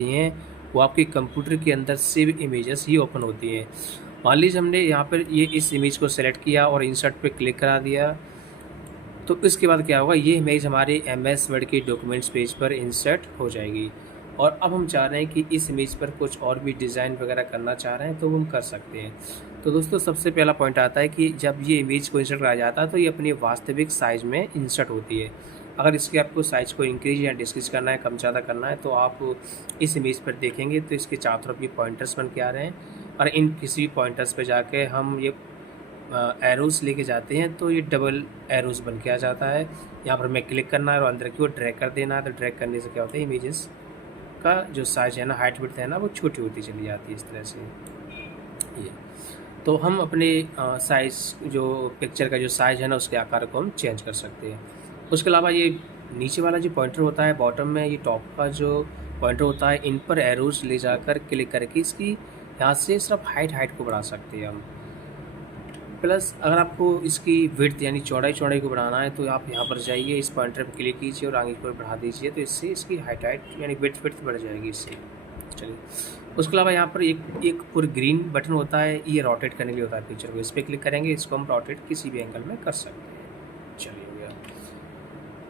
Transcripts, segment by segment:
हैं वो आपके कंप्यूटर के अंदर सेव इमेजेस ही ओपन होती हैं। मान लीजिए हमने यहाँ पर ये इस इमेज को सेलेक्ट किया और इंसर्ट पे क्लिक करा दिया, तो इसके बाद क्या होगा, ये इमेज हमारे एमएस वर्ड के डॉक्यूमेंट्स पेज पर इंसर्ट हो जाएगी। और अब हम चाह रहे हैं कि इस इमेज पर कुछ और भी डिज़ाइन वगैरह करना चाह रहे हैं तो हम कर सकते हैं। तो दोस्तों सबसे पहला पॉइंट आता है कि जब ये इमेज को इंसर्ट कराया जाता है तो ये अपनी वास्तविक साइज़ में इंसर्ट होती है। अगर इसके आपको साइज़ को इंक्रीज या डिक्रीज करना है, कम ज़्यादा करना है, तो आप इस इमेज पर देखेंगे तो इसके चारों तरफ ये पॉइंटर्स बन के आ रहे हैं और इन किसी भी पॉइंटर्स पे जाके हम ये एरोज़ लेके जाते हैं तो ये डबल एरोज़ बन के आ जाता है। यहाँ पर हमें क्लिक करना है और अंदर की ओर ड्रैग कर देना है, तो ड्रैग करने से क्या होता है, इमेजेस का जो साइज़ है ना, हाइट विड्थ है ना, वो छोटी होती चली जाती है इस तरह से। ये तो हम अपने साइज़, जो पिक्चर का जो साइज़ है ना, उसके आकार को हम चेंज कर सकते हैं। उसके अलावा ये नीचे वाला जो पॉइंटर होता है बॉटम में, ये टॉप का जो पॉइंटर होता है, इन पर एरोज़ ले जाकर क्लिक करके इसकी यहाँ से सिर्फ हाइट को बढ़ा सकते हैं हम। प्लस अगर आपको इसकी विड्थ यानी चौड़ाई को बढ़ाना है तो आप यहाँ पर जाइए, इस पॉइंटर पर क्लिक कीजिए और आगे की ओर बढ़ा दीजिए, तो इससे इसकी हाइट यानी विड्थ बढ़ जाएगी इससे। चलिए, उसके अलावा यहाँ पर एक पूरा ग्रीन बटन होता है, ये रोटेट करने के लिए होता है पिक्चर को। इस पर क्लिक करेंगे, इसको हम रोटेट किसी भी एंगल में कर सकते हैं। चलिए हो गया।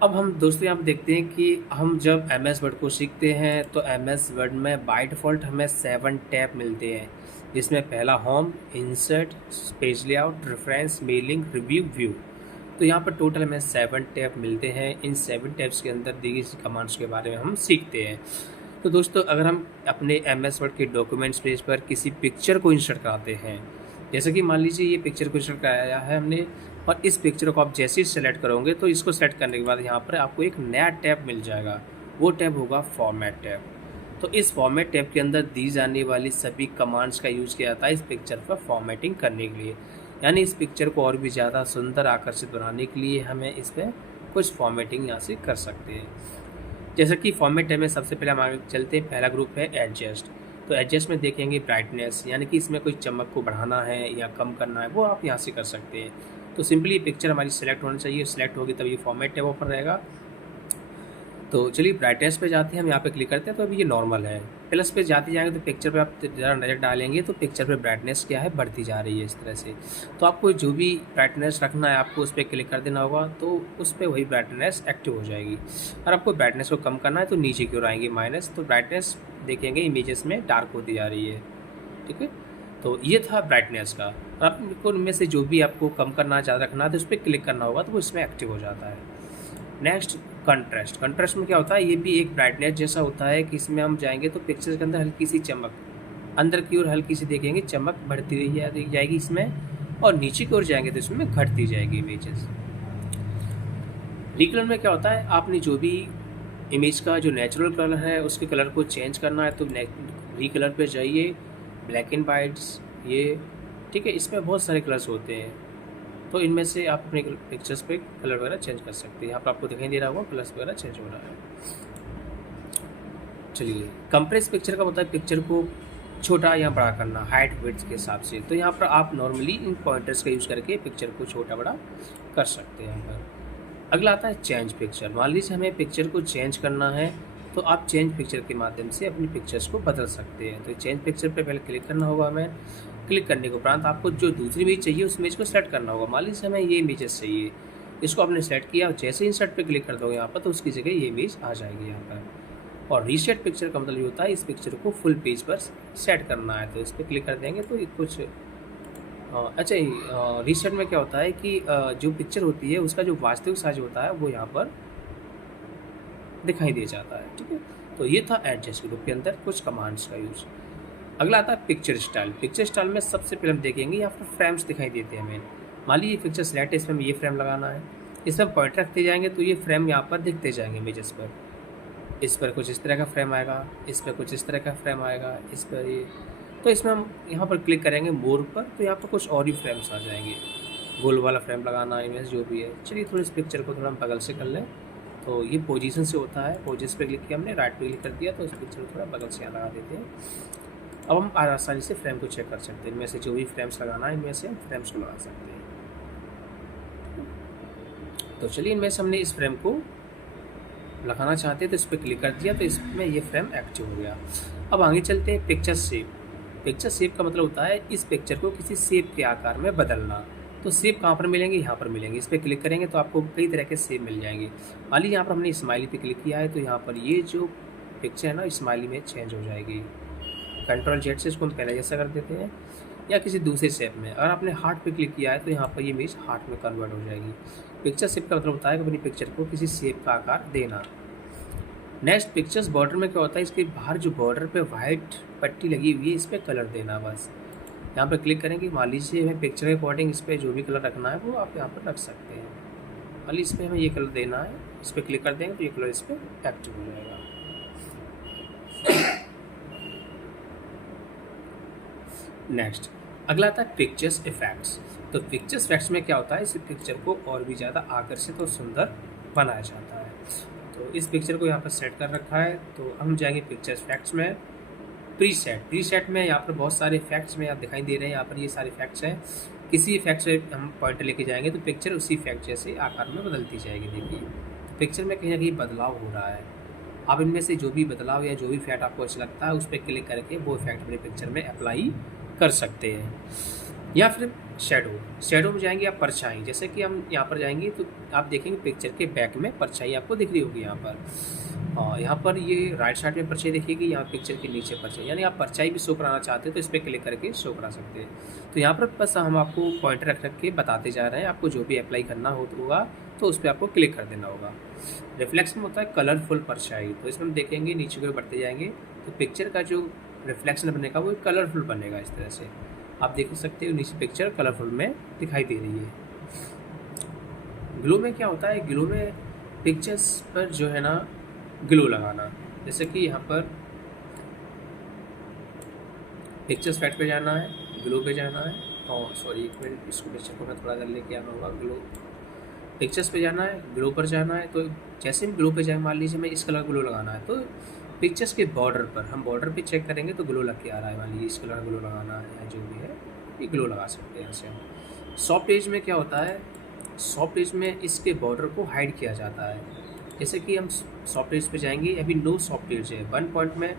अब हम दोस्तों यहाँ पर देखते हैं कि हम जब एम एस वर्ड को सीखते हैं तो एम एस वर्ड में बाय डिफ़ॉल्ट हमें 7 टैब मिलते हैं, जिसमें पहला home, insert, page layout, reference, mailing, review, view. तो यहाँ पर टोटल हमें 7 टैब मिलते हैं। इन 7 टैब्स के अंदर दी गई कमांड्स के बारे में हम सीखते हैं। तो दोस्तों अगर हम अपने एम एस वर्ड के डॉक्यूमेंट्स पेज पर किसी पिक्चर को इंसर्ट कराते हैं, जैसे कि मान लीजिए ये पिक्चर को इंसर्ट कराया है हमने, और इस पिक्चर को आप जैसे ही सेलेक्ट करोगे तो इसको सेलेक्ट करने के बाद यहाँ पर आपको एक नया टैब मिल जाएगा। वो टैब होगा फॉर्मेट टैब। तो इस फॉर्मेट टैब के अंदर दी जाने वाली सभी कमांड्स का यूज़ किया जाता है इस पिक्चर पर फॉर्मेटिंग करने के लिए। यानी इस पिक्चर को और भी ज़्यादा सुंदर, आकर्षित बनाने के लिए हमें इस पर कुछ फॉर्मेटिंग यहाँ से कर सकते हैं। जैसे कि फॉर्मेट टैब में सबसे पहले हम आगे चलते हैं, पहला ग्रुप है एडजस्ट। तो एडजस्ट में देखेंगे ब्राइटनेस, यानी कि इसमें कोई चमक को बढ़ाना है या कम करना है, वो आप यहाँ से कर सकते हैं। तो सिंपली पिक्चर हमारी सेलेक्ट होनी चाहिए, सेलेक्ट होगी तब ये फॉर्मेट टैब ओपन रहेगा। तो चलिए ब्राइटनेस पे जाते हैं, हम यहाँ पे क्लिक करते हैं तो अभी ये नॉर्मल है। प्लस पे जाते जाएंगे तो पिक्चर पे आप ज़रा नज़र डालेंगे तो पिक्चर पे ब्राइटनेस क्या है, बढ़ती जा रही है इस तरह से। तो आपको जो भी ब्राइटनेस रखना है आपको उस पर क्लिक कर देना होगा, तो उस पर वही ब्राइटनेस एक्टिव हो जाएगी। और आपको ब्राइटनेस को कम करना है तो नीचे की ओर आएंगे माइनस, तो ब्राइटनेस देखेंगे इमेजेस में डार्क होती जा रही है। ठीक है, तो ये था ब्राइटनेस का। और आपको इनमें से जो भी आपको कम करना, ज़्यादा रखना है तो उस पर क्लिक करना होगा तो वो इसमें एक्टिव हो जाता है। Next contrast. कंट्रास्ट में क्या होता है, ये भी एक ब्राइटनेस जैसा होता है कि इसमें हम जाएंगे तो पिक्चर के अंदर हल्की सी चमक, अंदर की ओर हल्की सी देखेंगे चमक बढ़ती रही जाएगी इसमें, और नीचे की ओर जाएंगे तो इसमें घटती जाएगी इमेजेस। रिकलर में क्या होता है, आपने जो भी इमेज का जो नेचुरल कलर है उसके कलर को चेंज करना है तो रिकलर पे जाइए, ब्लैक एंड वाइट्स, ये ठीक है, इसमें बहुत सारे कलर्स होते हैं। तो इनमें से आप अपने पिक्चर्स पे कलर वगैरह चेंज कर सकते हैं। यहाँ पर आपको दिखाई दे रहा होगा कलर्स वगैरह चेंज हो रहा है। चलिए, कंप्रेस पिक्चर का होता है पिक्चर को छोटा या बड़ा करना हाइट विड्थ के हिसाब से। तो यहाँ पर आप नॉर्मली इन पॉइंटर्स का यूज़ करके पिक्चर को छोटा बड़ा कर सकते हैं। यहाँ पर अगला आता है चेंज पिक्चर। मान लीजिए हमें पिक्चर को चेंज करना है तो आप चेंज पिक्चर के माध्यम से अपनी पिक्चर्स को बदल सकते हैं। तो चेंज पिक्चर पे पहले क्लिक करना होगा हमें। क्लिक करने के उपरांत आपको जो दूसरी इमेज चाहिए उस इमेज को सेलेक्ट करना होगा। मान लीजिए हमें ये इमेजेस चाहिए, इसको आपने सेलेक्ट किया और जैसे ही इंसर्ट पे क्लिक कर दोगे यहाँ पर तो उसकी जगह ये इमेज आ जाएगी यहाँ पर। और रीसेट पिक्चर का मतलब ये होता है इस पिक्चर को फुल पेज पर सेट करना है, तो इस पर क्लिक कर देंगे तो ये कुछ अच्छा, रीसेट में क्या होता है कि जो पिक्चर होती है उसका जो वास्तविक साइज होता है वो यहाँ पर दिखाई दे जाता है। ठीक है, तो ये था एडजस्ट ग्रुप के अंदर कुछ कमांड्स का यूज़। अगला आता है पिक्चर स्टाइल। पिक्चर स्टाइल में सबसे पहले हम देखेंगे यहाँ पर फ्रेम्स दिखाई देते हैं हमें। मान लीजिए पिक्चर सेलेक्ट है, इसमें ये फ्रेम लगाना है, इसमें पॉइंट रखते जाएंगे तो ये फ्रेम यहाँ पर दिखते जाएंगे इमेजेस पर। इस पर कुछ इस तरह का फ्रेम आएगा, इस पर कुछ इस तरह का फ्रेम आएगा, इस पर ये। तो इसमें हम यहाँ पर क्लिक करेंगे मोर पर तो यहाँ पर कुछ और ही फ्रेम्स आ जाएंगे। गोल वाला फ्रेम लगाना, इमेज जो भी है। चलिए थोड़ी इस पिक्चर को थोड़ा हम बगल से कर लें। तो ये पोजीशन से होता है, पोजिशन पे क्लिक किया हमने, राइट पे क्लिक कर दिया तो इस पिक्चर को थोड़ा बगल से यहाँ लगा देते हैं। अब हम आसानी से फ्रेम को चेक कर सकते हैं, इनमें से जो भी फ्रेम्स लगाना है इनमें से हम फ्रेम्स को लगा सकते हैं। तो चलिए इनमें से हमने इस फ्रेम को लगाना चाहते हैं तो इस पर क्लिक कर दिया तो इसमें ये फ्रेम एक्टिव हो गया। अब आगे चलते हैं पिक्चर शेप। पिक्चर शेप का मतलब होता है इस पिक्चर को किसी शेप के आकार में बदलना। तो शेप कहाँ पर मिलेंगे, यहाँ पर मिलेंगे। इस पर क्लिक करेंगे तो आपको कई तरह के शेप मिल जाएंगे। मान लीजिए यहाँ पर हमने स्माइली पे क्लिक किया है तो यहाँ पर ये जो पिक्चर है ना स्माइली में चेंज हो जाएगी। कंट्रोल जेड से इसको हम पहले जैसा कर देते हैं या किसी दूसरे शेप में। अगर आपने हार्ट पे क्लिक किया है तो यहाँ पर ये इमेज हार्ट में कन्वर्ट हो जाएगी। पिक्चर शेप का मतलब होता है कि अपनी पिक्चर को किसी शेप का आकार देना। नेक्स्ट पिक्चर्स बॉर्डर में क्या होता है, इसके बाहर जो बॉर्डर पे वाइट पट्टी लगी हुई है इस पर कलर देना। बस यहाँ पर क्लिक करेंगे। मान लीजिए हमें पिक्चर के अकॉर्डिंग इस पर जो भी कलर रखना है वो आप यहाँ पर रख सकते हैं। मान लीजिए इस पर हमें ये कलर देना है, इस पर क्लिक कर देंगे तो ये कलर इस पर एक्टिव हो जाएगा। नेक्स्ट अगला आता है पिक्चर्स इफेक्ट्स। तो पिक्चर्स इफेक्ट्स में क्या होता है, इस पिक्चर को और भी ज़्यादा आकर्षित और सुंदर बनाया जाता है। तो इस पिक्चर को यहाँ पर सेट कर रखा है तो हम जाएंगे पिक्चर्स इफेक्ट्स में। प्रीसेट में यहाँ पर बहुत सारे इफेक्ट्स में आप दिखाई दे रहे हैं। यहाँ पर ये सारे इफेक्ट्स हैं। किसी इफेक्ट से हम पॉइंट लेके जाएंगे तो पिक्चर उसी इफेक्ट जैसे आकार में बदलती जाएगी। देखिए तो पिक्चर में कहीं ना कहीं बदलाव हो रहा है। आप इनमें से जो भी बदलाव या जो भी इफेक्ट आपको अच्छा लगता है उस पर क्लिक करके वो इफेक्ट अपने पिक्चर में अप्लाई कर सकते हैं। या फिर शेडो में जाएंगे आप परछाई। जैसे कि हम यहाँ पर जाएंगे तो आप देखेंगे पिक्चर के बैक में परछाई आपको दिख रही होगी यहाँ पर। और यहाँ पर ये राइट साइड में परछाई दिखेगी, यहाँ पिक्चर के नीचे परछाई, यानी आप परछाई भी शो कराना चाहते हैं तो इस पर क्लिक करके शो करा सकते हैं। तो यहाँ पर बस हम आपको पॉइंटर रख के बताते जा रहे हैं, आपको जो भी अप्लाई करना होगा तो उस पर आपको क्लिक कर देना होगा। रिफ्लेक्शन होता है कलरफुल परछाई। तो इसमें हम देखेंगे नीचे की ओर बढ़ते जाएंगे तो पिक्चर का जो रिफ्लेक्शन बनेगा वो कलरफुल बनेगा। इस तरह से आप देख सकते हो नीचे पिक्चर कलरफुल में दिखाई दे रही है। ग्लो में क्या होता है, ग्लो में पिक्चर्स पर जो है ना ग्लो लगाना। जैसे कि यहाँ पर पिक्चर्स फैक्ट पे जाना है, ग्लो पे जाना है। और सॉरी एक मिनट, इसको पिक्चर को मैं थोड़ा कर लेके आना होगा। ग्लो पिक्चर्स पे जाना है, ग्लो पर जाना है। तो जैसे हम ग्लो पे जाए, मान लीजिए हमें इस कलर ग्लो लगाना है तो पिक्चर्स के बॉर्डर पर हम बॉर्डर पे चेक करेंगे तो ग्लो लग के आ रहा है। मान लीजिए इस कलर ग्लो लगाना है या जो भी है ये ग्लो लगा सकते हैं ऐसे। सॉफ्ट एज में क्या होता है, सॉफ्ट एज में इसके बॉर्डर को हाइड किया जाता है। जैसे कि हम सॉफ्ट एज पे जाएंगे, अभी नो सॉफ्ट एज है। 1 पॉइंट में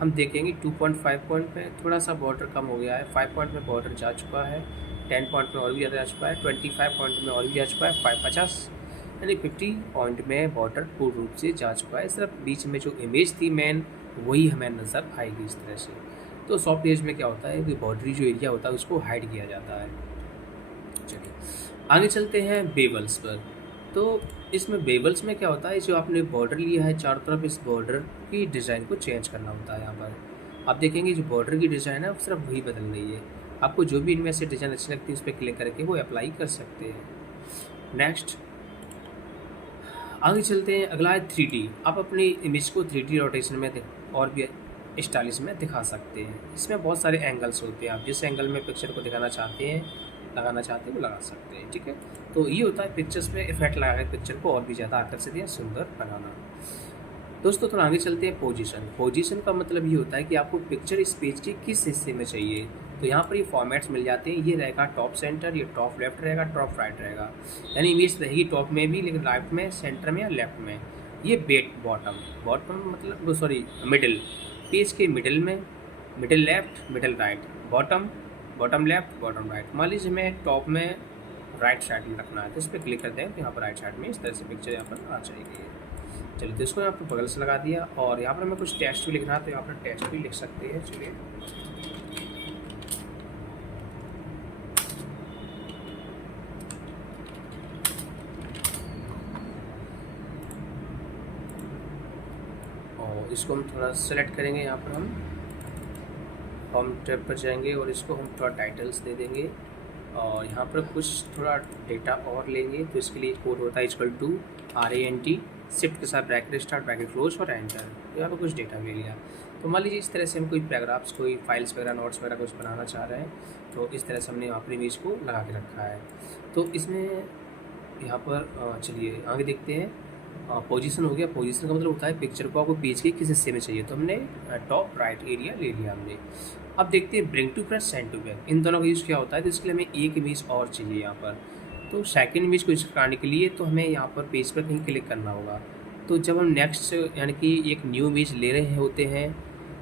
हम देखेंगे 2.5 पॉइंट में थोड़ा सा बॉर्डर कम हो गया है। 5 पॉइंट में बॉर्डर जा चुका है, 10 पॉइंट में और भी ज़्यादा जा चुका है, 25 पॉइंट में और भी जा चुका है, 50 यानी 50 पॉइंट में बॉर्डर पूर्ण रूप से जा चुका है। सिर्फ बीच में जो इमेज थी मेन वही हमें नज़र आएगी इस तरह से। तो सॉफ्ट एज में क्या होता है कि बॉर्डरी जो एरिया होता है उसको हाइड किया जाता है। चलिए आगे चलते हैं बेवल्स पर। तो इसमें बेवल्स में क्या होता है, जो आपने बॉर्डर लिया है चारों तरफ, इस बॉर्डर की डिज़ाइन को चेंज करना होता है। यहाँ पर आप देखेंगे जो बॉर्डर की डिज़ाइन है वो सिर्फ वही बदल रही है। आपको जो भी इनमें से डिज़ाइन अच्छी लगती है उस पर क्लिक करके वो अप्लाई कर सकते हैं। नेक्स्ट आगे चलते हैं, अगला है 3D। आप अपनी इमेज को 3D रोटेशन में और भी स्टाइलिश में दिखा सकते हैं। इसमें बहुत सारे एंगल्स होते हैं, आप जिस एंगल में पिक्चर को दिखाना चाहते हैं लगाना चाहते हैं वो लगा सकते हैं। ठीक है, तो ये होता है पिक्चर्स में इफेक्ट लगा कर पिक्चर को और भी ज़्यादा आकर्षित या सुंदर बनाना। दोस्तों थोड़ा आगे चलते हैं पोजीशन का मतलब ये होता है कि आपको पिक्चर इस पेज के किस हिस्से में चाहिए। तो यहाँ पर ये फॉर्मेट्स मिल जाते हैं। ये रहेगा टॉप सेंटर, ये टॉप लेफ्ट रहेगा, टॉप राइट रहेगा। यानी इमेज रहेगी टॉप में भी लेकिन राइट में, सेंटर में या लेफ्ट में। ये बॉटम मतलब सॉरी मिडिल, पेज के मिडिल में, middle left, middle right, bottom left, bottom right. मान लीजिए हमें टॉप में राइट साइड में रखना है तो इस पर क्लिक करते हैं तो यहाँ पर राइट साइड में इस तरह से पिक्चर यहाँ पर आ जाएगी। चलिए तो इसको यहाँ पर बगल से लगा दिया और यहाँ पर हमें कुछ टेक्स्ट भी लिखना है तो यहाँ पर टेक्स्ट भी लिख सकते हैं। चलिए और इसको हम थोड़ा सेलेक्ट करेंगे। यहाँ पर हम होम टैब पर जाएंगे और इसको हम थोड़ा टाइटल्स दे देंगे और यहाँ पर कुछ थोड़ा डेटा और लेंगे। तो इसके लिए कोड होता है =RANT, शिफ्ट के साथ ब्रैकेट स्टार्ट, ब्रैकेट क्लोज और एंटर। तो यहाँ पर कुछ डेटा ले लिया। तो मान लीजिए इस तरह से हम कोई पैराग्राफ्स, कोई फाइल्स वगैरह, नोट्स वगैरह कुछ बनाना चाह रहे हैं तो इस तरह से हमने यहाँ पर इमेज को लगा के रखा है। तो इसमें यहाँ पर चलिए आगे देखते हैं। पोजीशन हो गया। पोजीशन का मतलब होता है पिक्चर को आपको पेज के किस हिस्से में चाहिए। तो हमने टॉप राइट एरिया ले लिया हमने। अब देखते हैं bring to front, send to back, इन दोनों का यूज़ क्या होता है। तो इसके लिए हमें एक इमेज और चाहिए यहाँ पर। तो सेकंड इमेज को यूज कराने के लिए तो हमें यहाँ पर पेज पर कहीं क्लिक करना होगा। तो जब हम नेक्स्ट यानी कि एक न्यू इमेज ले रहे होते हैं,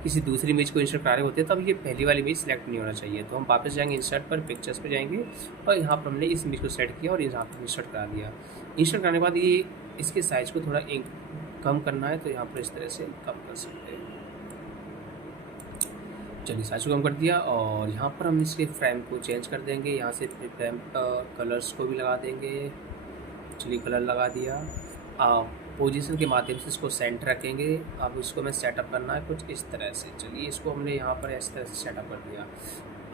किसी दूसरी इमेज को इंसर्ट करा रहे होते हैं, तब ये पहली वाली इमेज सेलेक्ट नहीं होना चाहिए। तो हम वापस जाएंगे इंसर्ट पर, पिक्चर्स पे जाएंगे और यहाँ पर हमने इस इमेज को सेलेक्ट किया और यहाँ पर इंसर्ट करा दिया। इंसर्ट करने के बाद ये इसके साइज़ को थोड़ा कम करना है, तो यहाँ पर इस तरह से कम कर सकते हैं। चलिए साइज को कम कर दिया और यहाँ पर हम इसके फ्रेम को चेंज कर देंगे। यहाँ से फ्रेम कलर्स को भी लगा देंगे। चलिए कलर लगा दिया। पोजीशन के माध्यम से इसको सेंटर रखेंगे। अब इसको हमें सेटअप करना है कुछ इस तरह से। चलिए इसको हमने यहाँ पर इस तरह से सेटअप कर दिया।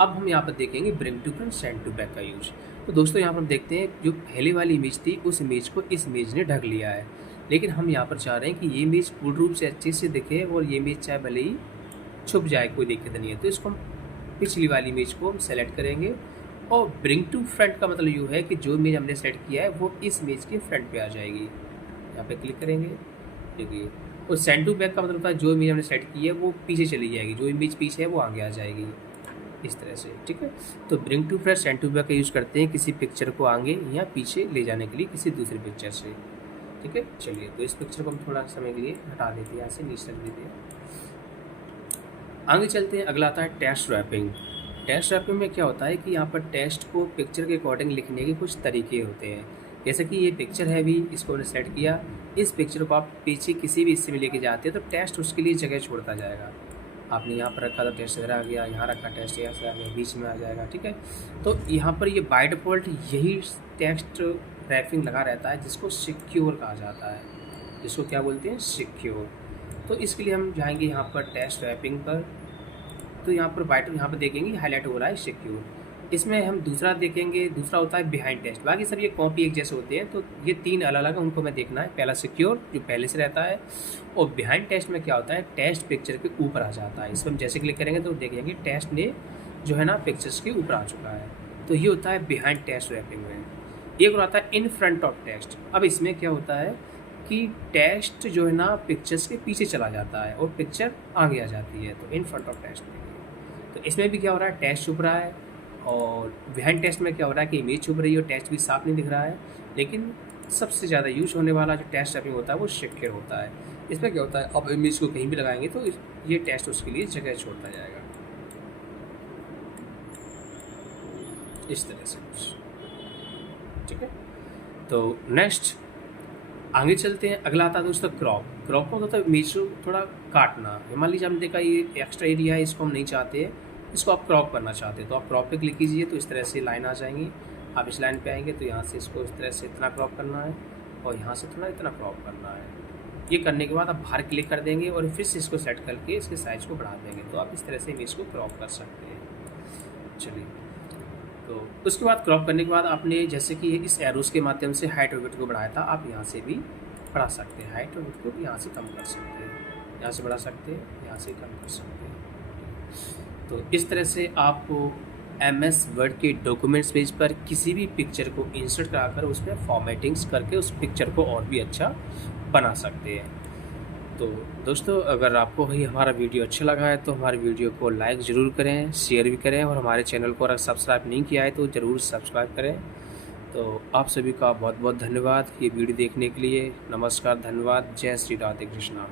अब हम यहाँ पर देखेंगे bring to front send to back का यूज। तो दोस्तों यहाँ पर हम देखते हैं जो पहले वाली इमेज थी उस इमेज को इस इमेज ने ढक लिया है, लेकिन हम यहाँ पर चाह रहे हैं कि ये इमेज पूर्ण रूप से अच्छे से दिखे और ये इमेज चाहे भले ही छुप जाए, कोई दिक्कत नहीं है। तो इसको हम पिछली वाली इमेज को हम सेलेक्ट करेंगे और ब्रिंग टू फ्रंट का मतलब यूँ है कि जो इमेज हमने सेलेक्ट किया है वो इस इमेज के फ्रंट पे आ जाएगी। यहाँ पे क्लिक करेंगे, देखिए। और सेंड टू बैक का मतलब होता है जो इमेज हमने सेट की है वो पीछे चली जाएगी, जो इमेज पीछे है वो आगे आ जाएगी, इस तरह से, ठीक है। तो bring to front send to back का यूज़ करते हैं किसी पिक्चर को आगे या पीछे ले जाने के लिए किसी दूसरी पिक्चर से, ठीक है। चलिए तो इस पिक्चर को हम थोड़ा समय के लिए हटा देते हैं, यहाँ से नीचे रख देते हैं। आगे चलते हैं। अगला आता है टेक्स्ट रैपिंग। टेक्स्ट रैपिंग में क्या होता है कि यहाँ पर टेक्स्ट को पिक्चर के अकॉर्डिंग लिखने के कुछ तरीके होते हैं। जैसे कि ये पिक्चर है अभी, इसको हमने सेट किया। इस पिक्चर को आप पीछे किसी भी हिस्से में लेके जाते हैं तो टेक्स्ट उसके लिए जगह छोड़ता जाएगा। आपने यहाँ पर रखा तो टेक्स्ट इधर आ गया, यहाँ रखा टेक्स्ट यहाँ से आ गया, बीच में आ जाएगा, ठीक है। तो यहाँ पर ये बाय डिफ़ॉल्ट यही टेक्स्ट रैपिंग लगा रहता है जिसको सिक्योर कहा जाता है, जिसको क्या बोलते हैं, सिक्योर। तो इसके लिए हम जाएंगे यहाँ पर टेक्स्ट रैपिंग पर। तो यहाँ पर बाय यहाँ पर देखेंगे हाईलाइट हो रहा है सिक्योर। इसमें हम दूसरा देखेंगे, दूसरा होता है बिहाइंड टेक्स्ट। बाकी सब ये कॉपी एक जैसे होते हैं, तो ये तीन अलग अलग है, उनको हमें देखना है। पहला सिक्योर जो पहले से रहता है, और बिहाइंड टेक्स्ट में क्या होता है, टेक्स्ट पिक्चर के ऊपर आ जाता है। इस पर हम जैसे क्लिक करेंगे तो देखेंगे टेक्स्ट ने जो है ना पिक्चर्स के ऊपर आ चुका है। तो ये होता है बिहाइंड टेक्स्ट रैपिंग में। एक और आता है इन फ्रंट ऑफ टेक्स्ट। अब इसमें क्या होता है कि टेक्स्ट जो है ना पिक्चर्स के पीछे चला जाता है और पिक्चर आगे आ जाती है, तो इन फ्रंट ऑफ टेक्स्ट में। तो इसमें भी क्या हो रहा है, टेक्स्ट छुप रहा है, और बिहाइंड टेक्स्ट में क्या हो रहा है कि इमेज छुप रही है और टेक्स्ट भी साफ नहीं दिख रहा है। लेकिन सबसे ज़्यादा यूज होने वाला जो टेक्स्ट रैपिंग होता है वो सिक्योर होता है। इसमें क्या होता है, अब इमेज को कहीं भी लगाएंगे तो ये टेक्स्ट उसके लिए जगह छोड़ता जाएगा, इस तरह से कुछ, ठीक है। तो नेक्स्ट आगे चलते हैं। अगला आता है दोस्तों क्रॉप। क्रॉप का होता है इमेज को थोड़ा काटना। मान लीजिए हमने देखा ये एक्स्ट्रा एरिया है, इसको हम नहीं चाहते, इसको आप क्रॉप करना चाहते हैं तो आप क्रॉप पे क्लिक कीजिए, तो इस तरह से लाइन आ जाएंगी। आप इस लाइन पे आएंगे तो यहाँ से इसको इस तरह से इतना क्रॉप करना है और यहाँ से थोड़ा इतना क्रॉप करना है। ये करने के बाद आप बाहर क्लिक कर देंगे और फिर से इसको सेट करके इसके साइज़ को बढ़ा देंगे, तो आप इस तरह से इमेज को क्रॉप कर सकते हैं। चलिए, तो उसके बाद क्रॉप करने के बाद आपने जैसे कि इस एरोस के माध्यम से हाइट और विड्थ को बढ़ाया था, आप यहाँ से भी बढ़ा सकते हैं। हाइट और विड्थ को भी यहाँ से कम कर सकते हैं, यहाँ से बढ़ा सकते हैं, यहाँ से कम कर सकते हैं। तो इस तरह से आप MS वर्ड के डॉक्यूमेंट्स पेज पर किसी भी पिक्चर को इंसर्ट कराकर उसमें फॉर्मेटिंग्स करके उस पिक्चर को और भी अच्छा बना सकते हैं। तो दोस्तों, अगर आपको ही हमारा वीडियो अच्छा लगा है तो हमारे वीडियो को लाइक ज़रूर करें, शेयर भी करें, और हमारे चैनल को अगर सब्सक्राइब नहीं किया है तो ज़रूर सब्सक्राइब करें। तो आप सभी का बहुत बहुत धन्यवाद ये वीडियो देखने के लिए। नमस्कार, धन्यवाद, जय श्री राधे कृष्णा।